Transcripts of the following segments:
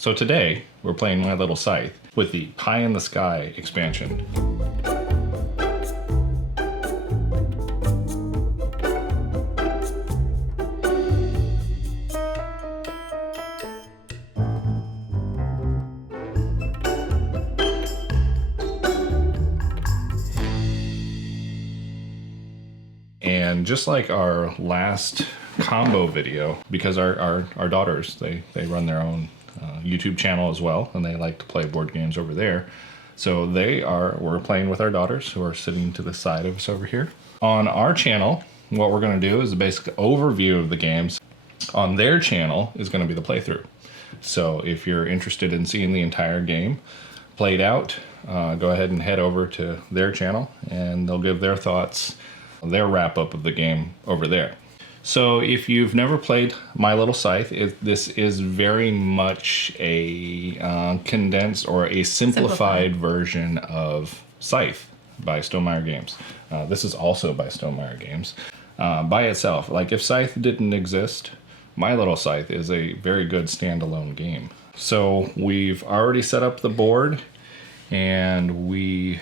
So today, we're playing My Little Scythe with the Pie in the Sky expansion. And just like our last combo video, because our daughters, they run their own YouTube channel as well, and they like to play board games over there. So we're playing with our daughters who are sitting to the side of us over here. On our channel, what we're going to do is a basic overview of the games. On their channel is going to be the playthrough. So if you're interested in seeing the entire game played out, go ahead and head over to their channel and they'll give their thoughts, their wrap up of the game over there. So if you've never played My Little Scythe, this is very much a condensed or a simplified version of Scythe by Stonemaier Games. This is also by Stonemaier Games. By itself, like if Scythe didn't exist, My Little Scythe is a very good standalone game. So we've already set up the board and we've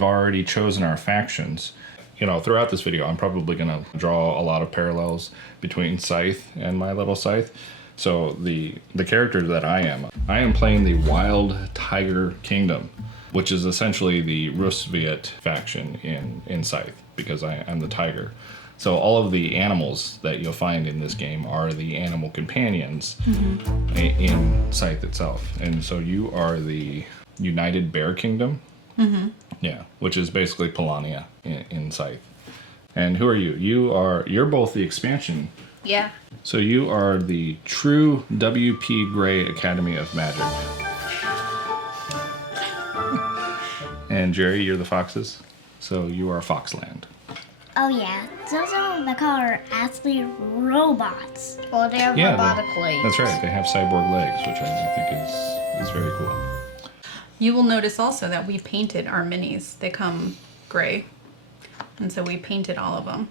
already chosen our factions. You know, throughout this video, I'm probably going to draw a lot of parallels between Scythe and My Little Scythe. So the character that I am playing the Wild Tiger Kingdom, which is essentially the Rusviet faction in Scythe, because I'm the tiger. So all of the animals that you'll find in this game are the animal companions in Scythe itself. And so you are the United Bear Kingdom. Yeah, which is basically Polania in Scythe. And who are you? You're both the expansion. Yeah. So you are the true W.P. Gray Academy of Magic. And Jerry, you're the foxes. So you are Foxland. Oh yeah, those are the color actually robots. Well, they have robotic legs. That's right. They have cyborg legs, which I think is very cool. You will notice also that we painted our minis. They come gray. And so we painted all of them.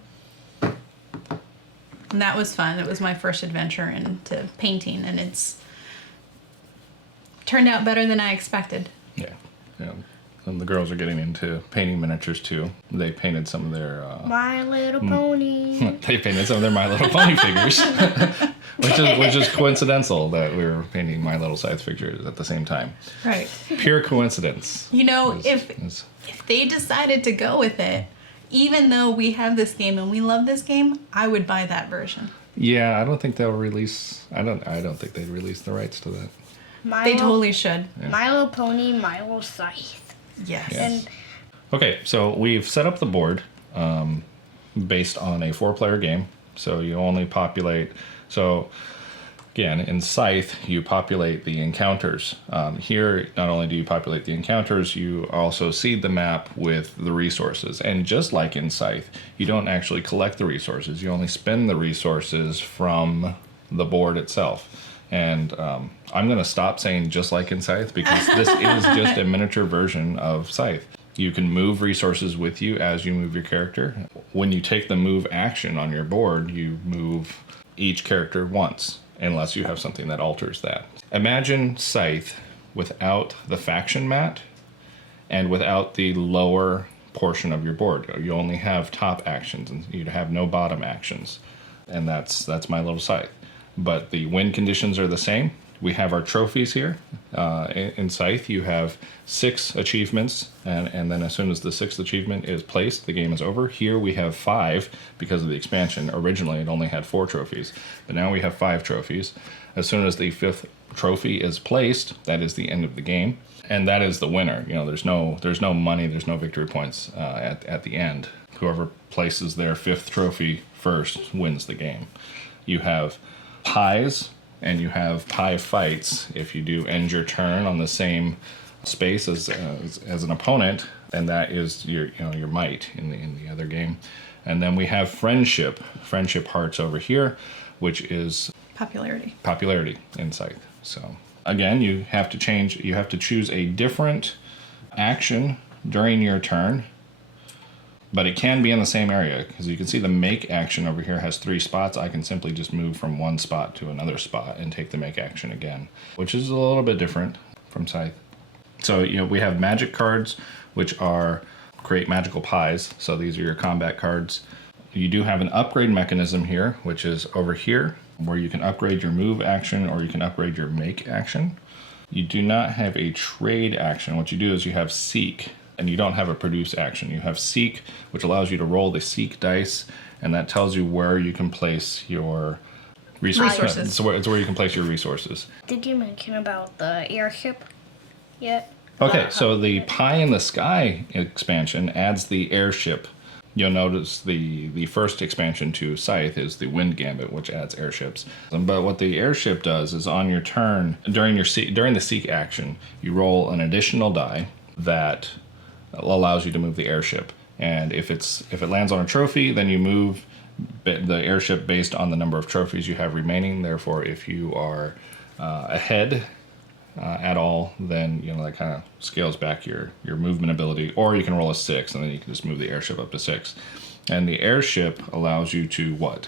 And that was fun. It was my first adventure into painting, and it's turned out better than I expected. Yeah. And the girls are getting into painting miniatures too. They painted some of their My Little Pony. They painted some of their My Little Pony figures, which is coincidental that we were painting My Little Scythe figures at the same time. Right. Pure coincidence. You know, if they decided to go with it, even though we have this game and we love this game, I would buy that version. Yeah, I don't think they'll release. I don't think they'd release the rights to that. They totally should. Yeah. My Little Pony, My Little Scythe. Yes. And Okay, so we've set up the board based on a 4-player game. So you only populate. So again, in Scythe, you populate the encounters. Here, not only do you populate the encounters, you also seed the map with the resources. And just like in Scythe, you don't actually collect the resources. You only spend the resources from the board itself. And I'm going to stop saying just like in Scythe, because this is just a miniature version of Scythe. You can move resources with you as you move your character. When you take the move action on your board, you move each character once, unless you have something that alters that. Imagine Scythe without the faction mat and without the lower portion of your board. You only have top actions and you'd have no bottom actions. And that's My Little Scythe. But the win conditions are the same. We have our trophies here. In Scythe, you have 6 achievements, and then as soon as the 6th achievement is placed, the game is over. Here we have 5 because of the expansion. Originally, it only had 4 trophies, but now we have 5 trophies. As soon as the 5th trophy is placed, that is the end of the game, and that is the winner. You know, there's no money, there's no victory points at the end. Whoever places their 5th trophy first wins the game. You have pies, and you have pie fights if you do end your turn on the same space as an opponent, and that is your might in the other game. And then we have friendship hearts over here, which is popularity in Scythe. So again, you have to choose a different action during your turn But it can be in the same area, because you can see the make action over here has 3 spots. I can simply just move from one spot to another spot and take the make action again, which is a little bit different from Scythe. So, we have magic cards, which are create magical pies. So these are your combat cards. You do have an upgrade mechanism here, which is over here, where you can upgrade your move action or you can upgrade your make action. You do not have a trade action. What you do is you have seek, and you don't have a produce action. You have seek, which allows you to roll the seek dice, and that tells you where you can place your resources. So it's where you can place your resources. Did you mention about the airship yet? Okay, so the Pie in the Sky expansion adds the airship. You'll notice the first expansion to Scythe is the Wind Gambit, which adds airships. But what the airship does is on your turn, during the seek action, you roll an additional die that allows you to move the airship. And if it lands on a trophy, then you move the airship based on the number of trophies you have remaining. Therefore, if you are ahead at all, then that kind of scales back your movement ability. Or you can roll a 6, and then you can just move the airship up to 6. And the airship allows you to what?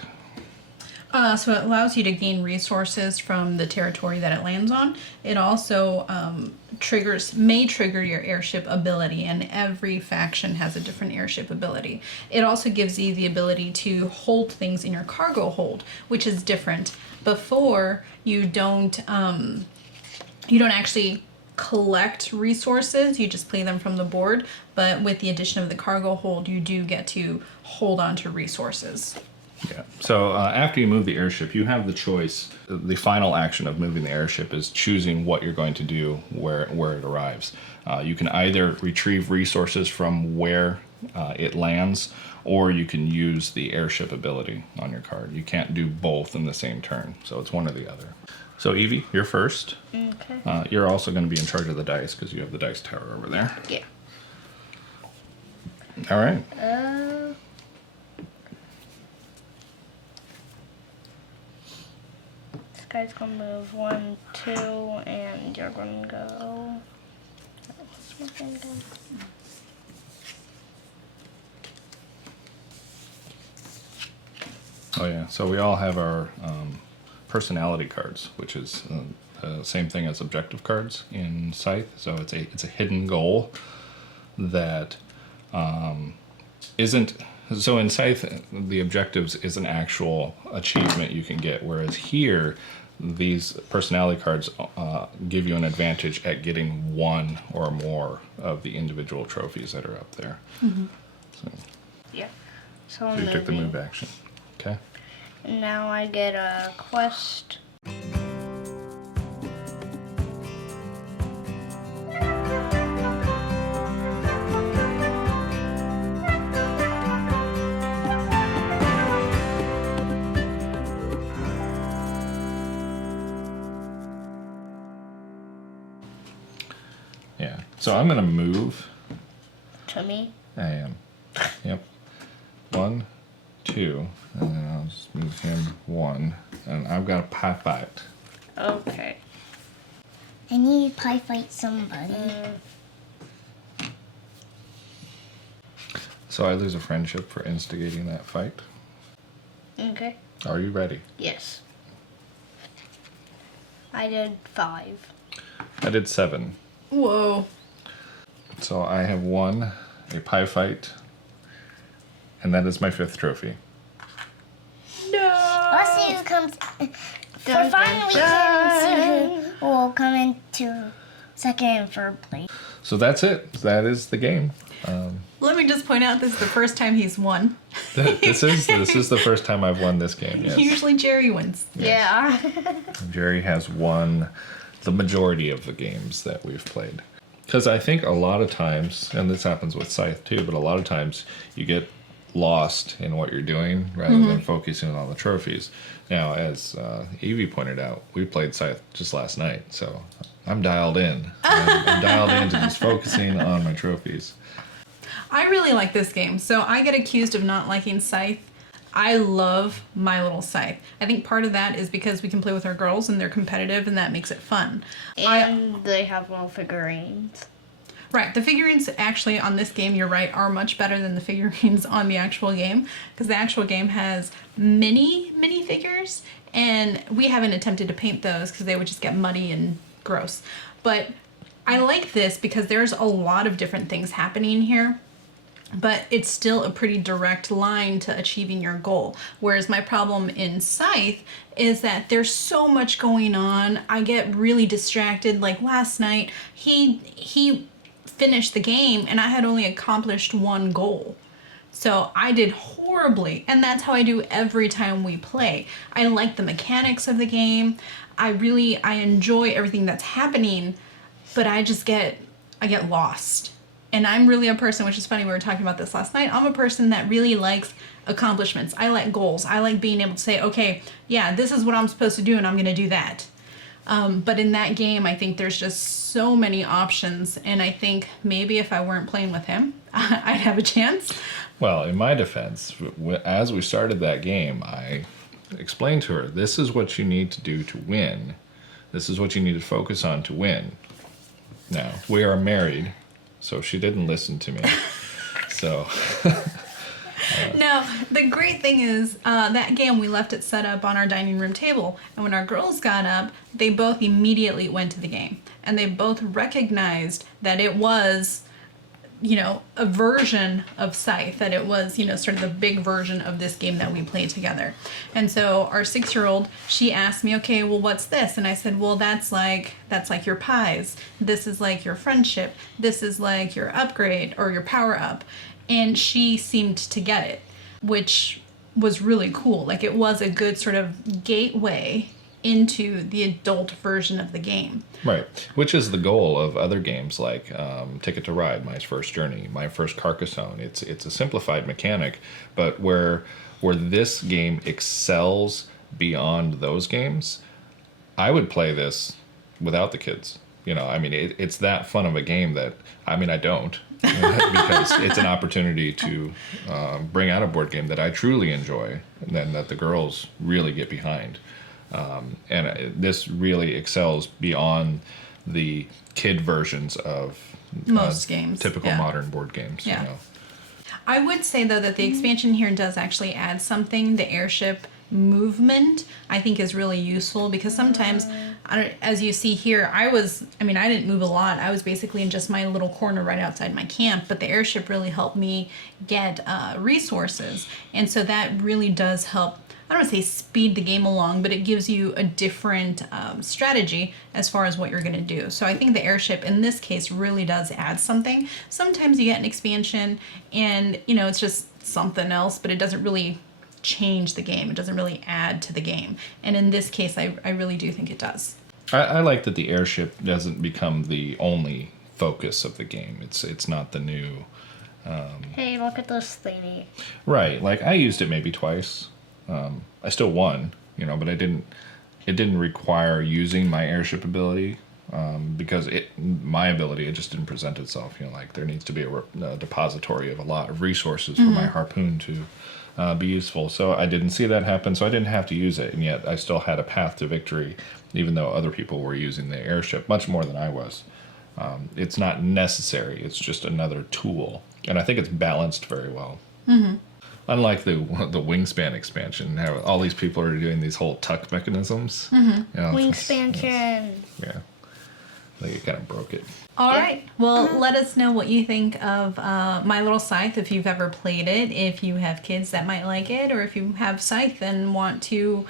So it allows you to gain resources from the territory that it lands on. It also may trigger your airship ability, and every faction has a different airship ability. It also gives you the ability to hold things in your cargo hold, which is different. Before, you don't actually collect resources, you just play them from the board, but with the addition of the cargo hold, you do get to hold on to resources. Yeah. So after you move the airship, you have the choice. The final action of moving the airship is choosing what you're going to do where it arrives. You can either retrieve resources from where it lands, or you can use the airship ability on your card. You can't do both in the same turn, so it's one or the other. So Evie, you're first. Okay. You're also going to be in charge of the dice because you have the dice tower over there. Yeah. All right. This guy's gonna move 1, 2, and you're gonna go. What's my thing again? Oh yeah. So we all have our personality cards, which is the same thing as objective cards in Scythe. So it's a hidden goal that isn't. So in Scythe, the objectives is an actual achievement you can get, whereas here, these personality cards give you an advantage at getting one or more of the individual trophies that are up there. Mm-hmm. So Yeah. So you took the move action. Okay. Now I get a quest. Yeah. So I'm gonna move. To me? I am. Yep. 1, 2, and then I'll just move him 1, and I've got a pie fight. Okay. I need to pie fight somebody. So I lose a friendship for instigating that fight. Okay. Are you ready? Yes. I did 5. I did 7. Whoa. So I have won a pie fight, and that is my 5th trophy. No. Let's see who comes. For fun, we can see who will come into second and third place. So that's it. That is the game. Let me just point out this is the first time he's won. This is the first time I've won this game. Yes. Usually Jerry wins. Yeah. Jerry has won the majority of the games that we've played. Because I think a lot of times, and this happens with Scythe too, but a lot of times you get lost in what you're doing rather than focusing on the trophies. Now, as Evie pointed out, we played Scythe just last night, so I'm dialed in. I'm dialed into just focusing on my trophies. I really like this game. So I get accused of not liking Scythe. I love My Little Scythe. I think part of that is because we can play with our girls and they're competitive and that makes it fun. And they have little figurines. Right. The figurines actually on this game, you're right, are much better than the figurines on the actual game, because the actual game has mini figures, and we haven't attempted to paint those because they would just get muddy and gross. But I like this because there's a lot of different things happening here, but it's still a pretty direct line to achieving your goal. Whereas my problem in Scythe is that there's so much going on. I get really distracted. Like last night, he finished the game and I had only accomplished one goal. So I did horribly, and that's how I do every time we play. I like the mechanics of the game. I enjoy everything that's happening, but I get lost. And I'm really a person, which is funny, we were talking about this last night, I'm a person that really likes accomplishments. I like goals. I like being able to say, okay, yeah, this is what I'm supposed to do and I'm going to do that. But in that game, I think there's just so many options, and I think maybe if I weren't playing with him, I'd have a chance. Well, in my defense, as we started that game, I explained to her, this is what you need to do to win. This is what you need to focus on to win. Now, we are married, so she didn't listen to me. So... Now, the great thing is, that game, we left it set up on our dining room table. And when our girls got up, they both immediately went to the game. And they both recognized that it was, a version of Scythe. That it was, sort of the big version of this game that we played together. And so our 6-year-old, she asked me, okay, well, what's this? And I said, well, that's like your pies. This is like your friendship. This is like your upgrade or your power up. And she seemed to get it, which was really cool. Like, it was a good sort of gateway into the adult version of the game. Right, which is the goal of other games like Ticket to Ride, My First Journey, My First Carcassonne. It's a simplified mechanic, but where this game excels beyond those games, I would play this without the kids. It's that fun of a game that, I don't. Because it's an opportunity to bring out a board game that I truly enjoy and then that the girls really get behind. And this really excels beyond the kid versions of most games, typical modern board games. Yeah. I would say, though, that the expansion here does actually add something. The airship movement, I think, is really useful because sometimes, as you see here, I didn't move a lot. I was basically in just my little corner right outside my camp, but the airship really helped me get resources. And so that really does help, I don't want to say speed the game along, but it gives you a different strategy as far as what you're going to do. So I think the airship in this case really does add something. Sometimes you get an expansion and, it's just something else, but it doesn't really change the game. It doesn't really add to the game. And in this case, I really do think it does. I like that the airship doesn't become the only focus of the game. It's not the new... Hey, look at this lady. Right, like I used it maybe twice. I still won, but it didn't require using my airship ability because my ability, it just didn't present itself. Like there needs to be a depository of a lot of resources for my harpoon to be useful. So I didn't see that happen, so I didn't have to use it, and yet I still had a path to victory, even though other people were using the airship much more than I was. It's not necessary. It's just another tool, and I think it's balanced very well. Mm-hmm. Unlike the Wingspan expansion, how all these people are doing these whole tuck mechanisms. Mm-hmm. Wingspansion. Yeah. I think it kind of broke it. All right. Well, let us know what you think of My Little Scythe, if you've ever played it, if you have kids that might like it, or if you have Scythe and want to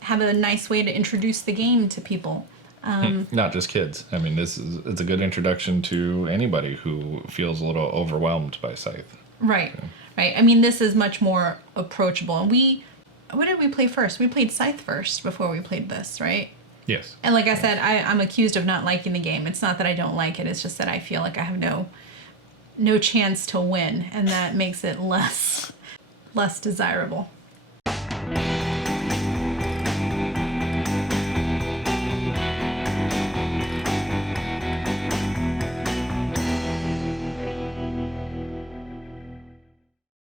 have a nice way to introduce the game to people. Not just kids. It's a good introduction to anybody who feels a little overwhelmed by Scythe. Right. Yeah. Right. This is much more approachable. And what did we play first? We played Scythe first before we played this, right? Yes. And like I said, I'm accused of not liking the game. It's not that I don't like it. It's just that I feel like I have no chance to win, and that makes it less desirable.